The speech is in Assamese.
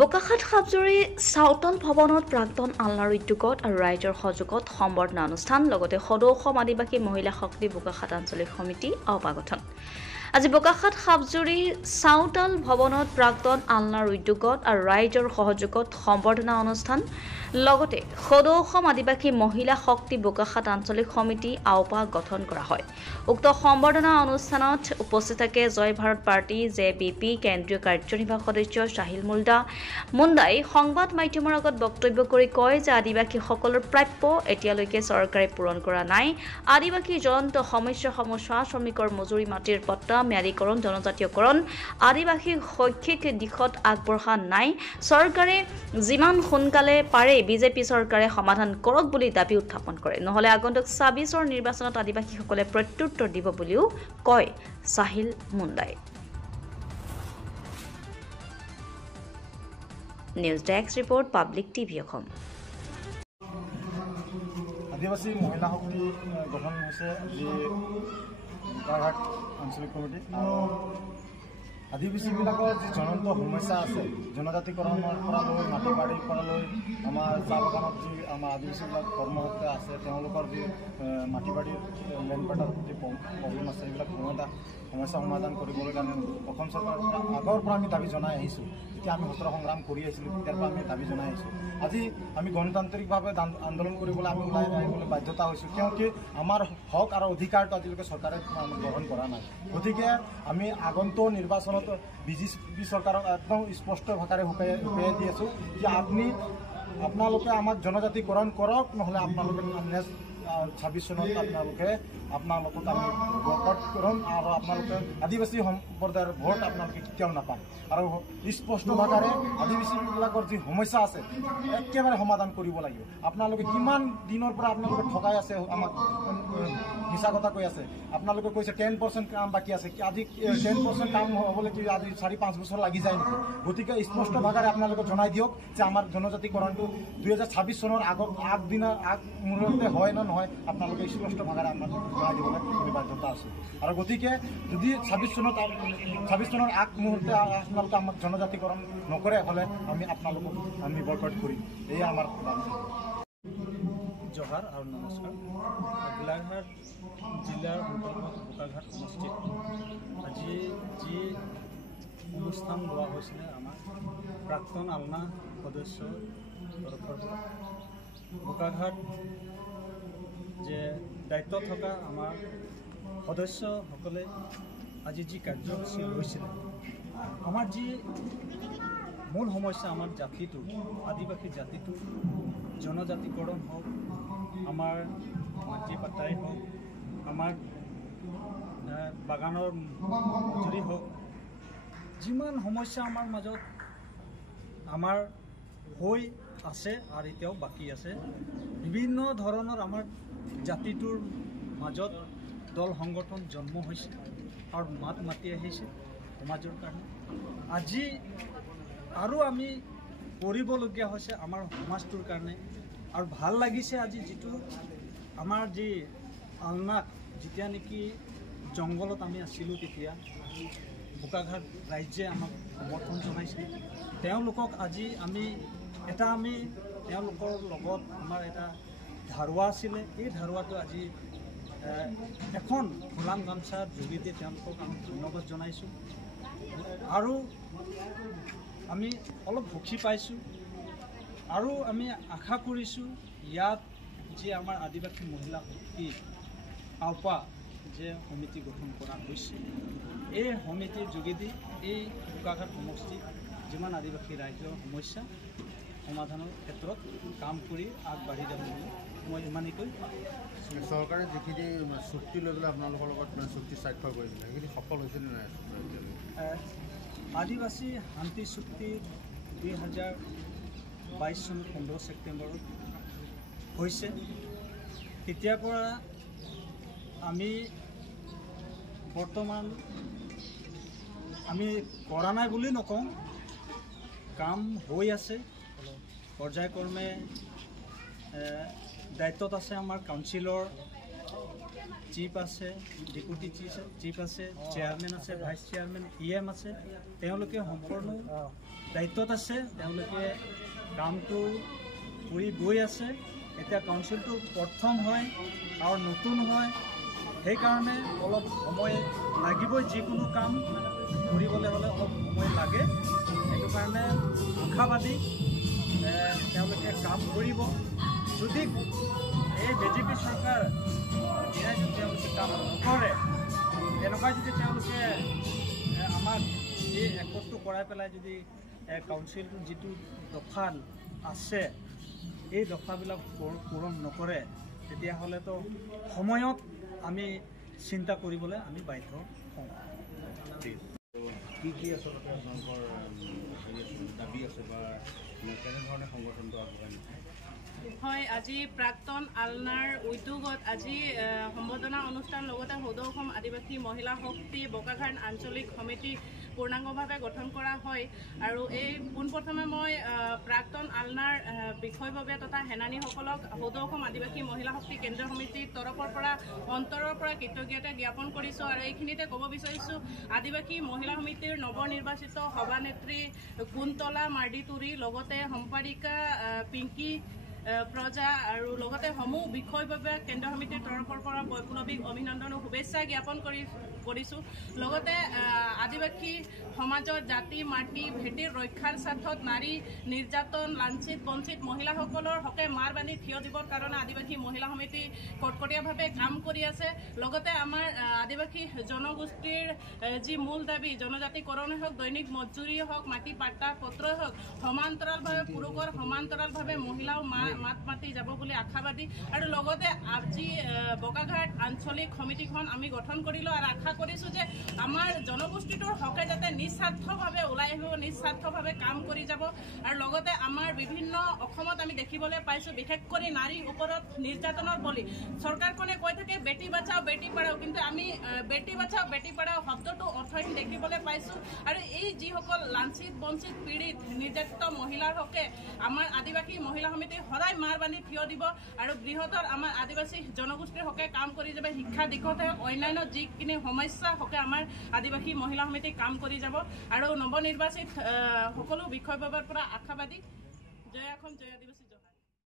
বোকাখাত সাবজুৰি চাউতাল ভৱনত প্ৰাক্তন আলনাৰ উদ্যোগত আৰু ৰাইজৰ সহযোগত সম্বৰ্ধনা অনুষ্ঠান লগতে সদৌ অসম আদিবাসী মহিলা শক্তি বোকাখাত আঞ্চলিক সমিতি আওপা গঠন। আজি বোকাখাত সাবজুৰি চাউতাল ভৱনত প্ৰাক্তন আলনাৰ উদ্যোগত আৰু ৰাইজৰ সহযোগত সম্বৰ্ধনা অনুষ্ঠান লগতে সদৌ অসম আদিবাসী মহিলা শক্তি বোকাখাত আঞ্চলিক সমিতি আওপা গঠন কৰা হয়। উক্ত সম্বৰ্ধনা অনুষ্ঠানত উপস্থিত থাকে জয় ভাৰত পাৰ্টি JBP কেন্দ্ৰীয় কাৰ্যনিৰ্বাহক সদস্য শাহিল মুণ্ডাই সংবাদ মাধ্যমৰ আগত বক্তব্য কৰি কয় যে আদিবাসীসকলৰ প্ৰাপ্য এতিয়ালৈকে চৰকাৰে পূৰণ কৰা নাই। আদিবাসী জ্বলন্ত সমস্যাসমূহ শ্ৰমিকৰ মজুৰি মাটিৰ পট্টা ম্যাদীকৰণ জনজাতীয়কৰণ আদিবাসী শৈক্ষিক দিশত আগবঢ়া নাই। চৰকাৰে যিমান সোনকালে পাৰে বিজেপি চৰকাৰে সমাধান কৰক বুলি দাবী উত্থাপন কৰে, নহলে আগন্তুক ২৬ৰ নিৰ্বাচনত আদিবাসীসকলে প্ৰত্যুত্তৰ দিব বুলিও কয় শাহিল মুণ্ডাই। News desk report public TV Assam. আদিবাসী মহিলা শক্তি গঠন হৈছে আজি বোকাখাত আঞ্চলিক কমিটি আৰু আদিবাসীবিলাকৰ যি জ্বলন্ত সমস্যা আছে জনজাতিকৰণৰ পৰা লৈ মাটি বাৰীৰ পৰা লৈ আমাৰ চাহ বাগানত যি আমাৰ আদিবাসীবিলাক কৰ্মহত্যা আছে তেওঁলোকৰ যি মাটি বাৰীৰ লেণ্ড পেটাৰ যি প্ৰব্লেম আছে সেইবিলাক সমস্যা সমাধান কৰিবলৈ কাৰণে অসম চৰকাৰৰ পৰা আগৰ পৰা আমি দাবী জনাই আহিছোঁ। যেতিয়া আমি সত্ৰ সংগ্ৰাম কৰি আহিছিলোঁ তেতিয়াৰ পৰা আমি দাবী জনাই আহিছোঁ। আজি আমি গণতান্ত্ৰিকভাৱে আন্দোলন কৰিবলৈ আমি ওলাই আহিবলৈ বাধ্যতা হৈছোঁ, কিয়কি আমাৰ হক আৰু অধিকাৰটো আজিলৈকে চৰকাৰে গ্ৰহণ কৰা নাই। গতিকে আমি আগন্তুক নিৰ্বাচনত বিজেপি চৰকাৰক একদম স্পষ্ট ভাষাৰে শুকাই দি আছোঁ যে আপোনালোকে আমাক জনজাতিকৰণ কৰক, নহ'লে আপোনালোকে নেক্সট ২৬ চনত আপোনালোকক আমি বয়কট কৰিম আৰু আপোনালোকে আদিবাসী সম্প্ৰদায়ৰ ভোট আপোনালোকে কেতিয়াও নাপায়। আৰু স্পষ্ট ভাষাৰে আদিবাসীবিলাকৰ যি সমস্যা আছে একেবাৰে সমাধান কৰিব লাগিব। আপোনালোকে কিমান দিনৰ পৰা আপোনালোকে ঠগাই আছে, আমাক মিছা কথা কৈ আছে। আপোনালোকে কৈছে 10% কাম বাকী আছে, আজি 10% কাম হ'বলৈ কি আজি ৪-৫ বছৰ লাগি যায় নেকি? গতিকে স্পষ্ট ভাষাৰে আপোনালোকে জনাই দিয়ক যে আমাৰ জনজাতিকৰণটো ২০২৬ চনৰ মুহূৰ্ততে হয় নে নহয়, আপোনালোকে স্পষ্ট ভাষাৰে আমাক জনাই দিবলৈ আমি বাধ্যতা আছোঁ। আৰু গতিকে যদি ২৬ চনৰ মুহূৰ্তে আপোনালোকে আমাক জনজাতিকৰণ নকৰে হ'লে আমি বয়কট কৰিম। এয়া আমাৰ জহাৰ আৰু নমস্কাৰ। গোলাঘাট জিলাৰ অন্তৰ্গত বোকাখাত সমষ্টিত আজি যি অনুষ্ঠান লোৱা হৈছিলে আমাৰ প্ৰাক্তন আলনা সদস্যৰ তৰফৰ পৰা বোকাখাত যে দায়িত্ব থকা আমাৰ সদস্যসকলে আজি যি কাৰ্যসূচী লৈছিলে, আমাৰ যি মূল সমস্যা আমাৰ জাতিটো আদিবাসী জাতিটো জনজাতিকৰণ হওক, আমাৰ মাটি পাট্টাই হওক, আমাৰ বাগানৰ মজুৰি হওক, যিমান সমস্যা আমাৰ মাজত আমাৰ হৈ আছে আৰু এতিয়াও বাকী আছে, বিভিন্ন ধৰণৰ আমাৰ জাতিটোৰ মাজত দল সংগঠন জন্ম হৈছে আৰু মাত মাতি আহিছে সমাজৰ কাৰণে। আজি আৰু আমি কৰিবলগীয়া হৈছে আমাৰ সমাজটোৰ কাৰণে। আৰু ভাল লাগিছে আজি যিটো আমাৰ যি আলনাত যেতিয়া নেকি জংঘলত আমি আছিলোঁ তেতিয়া বোকাখাত ৰাইজে আমাক সমৰ্থন জনাইছিল। তেওঁলোকক আজি আমি তেওঁলোকৰ লগত আমাৰ এটা ধাৰুৱা আছিলে, এই ধাৰুৱাটো আজি এখন ফুলাম গামছাৰ যোগেদি তেওঁলোকক আমি ধন্যবাদ জনাইছোঁ। আৰু আমি অলপ সুখী পাইছোঁ আৰু আমি আশা কৰিছোঁ ইয়াত যে আমাৰ আদিবাসী মহিলা শক্তি আওপা যে সমিতি গঠন কৰা হৈছে, এই সমিতিৰ যোগেদি এই বোকাখাত সমষ্টিত যিমান আদিবাসী ৰাইজৰ সমস্যা সমাধানৰ ক্ষেত্ৰত কাম কৰি আগবাঢ়ি যাব বুলি মই ইমানেই কৈ চৰকাৰে যিখিনি চুক্তি লৈ পেলাই আপোনালোকৰ লগত চুক্তি স্বাক্ষৰ কৰিছিলে সেইখিনি সফল হৈছেনে নাই? আদিবাসী শান্তি চুক্তি ২০২২ চনৰ ১৫ ছেপ্টেম্বৰত হৈছে। তেতিয়াৰ পৰা আমি বৰ্তমান আমি কৰা নাই বুলি নকওঁ, কাম হৈ আছে। পৰ্যায়ক্ৰমে দায়িত্বত আছে আমাৰ কাউন্সিলৰ চিফ আছে, ডেপুটি চিফ আছে, চেয়াৰমেন আছে, ভাইচ চেয়াৰমেন, EM আছে। তেওঁলোকে সম্পূৰ্ণ দায়িত্বত আছে, তেওঁলোকে কামটো কৰি গৈ আছে। এতিয়া কাউন্সিলটো প্ৰথম হয় আৰু নতুন হয়, সেইকাৰণে অলপ সময় লাগিবই। যিকোনো কাম কৰিবলৈ হ'লে অলপ সময় লাগে, সেইটো কাৰণে আশাবাদী তেওঁলোকে কাম কৰিব। যদি এই BJP চৰকাৰ যদি তেওঁলোকে কাম নকৰে, তেনেকুৱা যদি তেওঁলোকে আমাক এই একত্ৰিত কৰাই পেলাই যদি কাউন্সিলটোৰ যিটো দফা আছে এই দফাবিলাক পূৰণ নকৰে, তেতিয়াহ'লেতো সময়ত আমি চিন্তা কৰিবলৈ আমি বাধ্য হওঁ। কি আচলতে আপোনালোকৰ দাবী আছে বা কেনেধৰণে সংগঠনটো আগবঢ়াই নিছে? হয়, আজি প্ৰাক্তন আলনাৰ উদ্যোগত আজি সম্বৰ্ধনা অনুষ্ঠান লগতে সদৌ অসম আদিবাসী মহিলা শক্তি বোকাখাট আঞ্চলিক সমিতি পূৰ্ণাংগভাৱে গঠন কৰা হয়। আৰু এই পোনপ্ৰথমে মই প্ৰাক্তন আলনাৰ বিষয়ববীয়া তথা সেনানীসকলক সদৌ অসম আদিবাসী মহিলা শক্তি কেন্দ্ৰীয় সমিতিৰ তৰফৰ পৰা অন্তৰৰ পৰা কৃতজ্ঞতা জ্ঞাপন কৰিছোঁ। আৰু এইখিনিতে ক'ব বিচাৰিছোঁ, আদিবাসী মহিলা সমিতিৰ নৱনিৰ্বাচিত সভানেত্ৰী কুন্তলা মাৰ্ডিতুৰী, লগতে সম্পাদিকা পিংকি প্ৰজা আৰু লগতে সমূহ বিষয়ববীয়া কেন্দ্ৰীয় সমিতিৰ তৰফৰ পৰা বৈপ্লৱিক অভিনন্দন আৰু শুভেচ্ছা জ্ঞাপন কৰিছোঁ। লগতে আদিবাসী সমাজৰ জাতি মাটি ভেটিৰ ৰক্ষাৰ স্বাৰ্থত নাৰী নিৰ্যাতন লাঞ্ছিত বঞ্চিত মহিলাসকলৰ হকে মাৰ বান্ধি থিয় দিবৰ কাৰণে আদিবাসী মহিলা সমিতি কটকটীয়াভাৱে কাম কৰি আছে। লগতে আমাৰ আদিবাসী জনগোষ্ঠীৰ যি মূল দাবী জনজাতিকৰণেই হওক, দৈনিক মজুৰিয়ে হওক, মাটি পাট্টা পত্ৰই হওক, সমান্তৰালভাৱে পুৰুষৰ সমান্তৰালভাৱে মহিলাও মাত মাতি যাব বুলি আশাবাদী। আৰু লগতে আজি বোকাখাট আঞ্চলিক সমিতিখন আমি গঠন কৰিলোঁ আৰু আশা কৰিছোঁ যে আমাৰ জনগোষ্ঠীটোৰ হকে যাতে নিস্বাৰ্থভাৱে ওলাই আহিব, নিস্বাৰ্থভাৱে কাম কৰি যাব। আৰু লগতে আমাৰ বিভিন্ন অসমত আমি দেখিবলৈ পাইছোঁ, বিশেষ কৰি নাৰীৰ ওপৰত নিৰ্যাতনৰ বলি। চৰকাৰখনে কৈ থাকে বেটি বাচাও বেটি পঢ়াও, কিন্তু আমি বেটি বাচাও বেটি পঢ়াও শব্দটো অৰ্থহীন দেখিবলৈ পাইছোঁ। আৰু এই যিসকল লাঞ্ছিত বঞ্চিত পীড়িত নিৰ্যাতিত মহিলাৰ হকে আমাৰ আদিবাসী মহিলা সমিতি সদায় মাৰ বান্ধি থিয় দিব আৰু বৃহত্তৰ আমাৰ আদিবাসী জনগোষ্ঠীৰ হকে কাম কৰি যাব। শিক্ষা দিশতে অন্যান্য যিখিনি সমস্যা হকে আমাৰ আদিবাসী মহিলা সমিতি কাম কৰি যাব। আৰু নৱনিৰ্বাচিত সকলো বিষয়ববীয়াৰ পৰা আশাবাদী। জয় অসম, জয় আদিবাসী।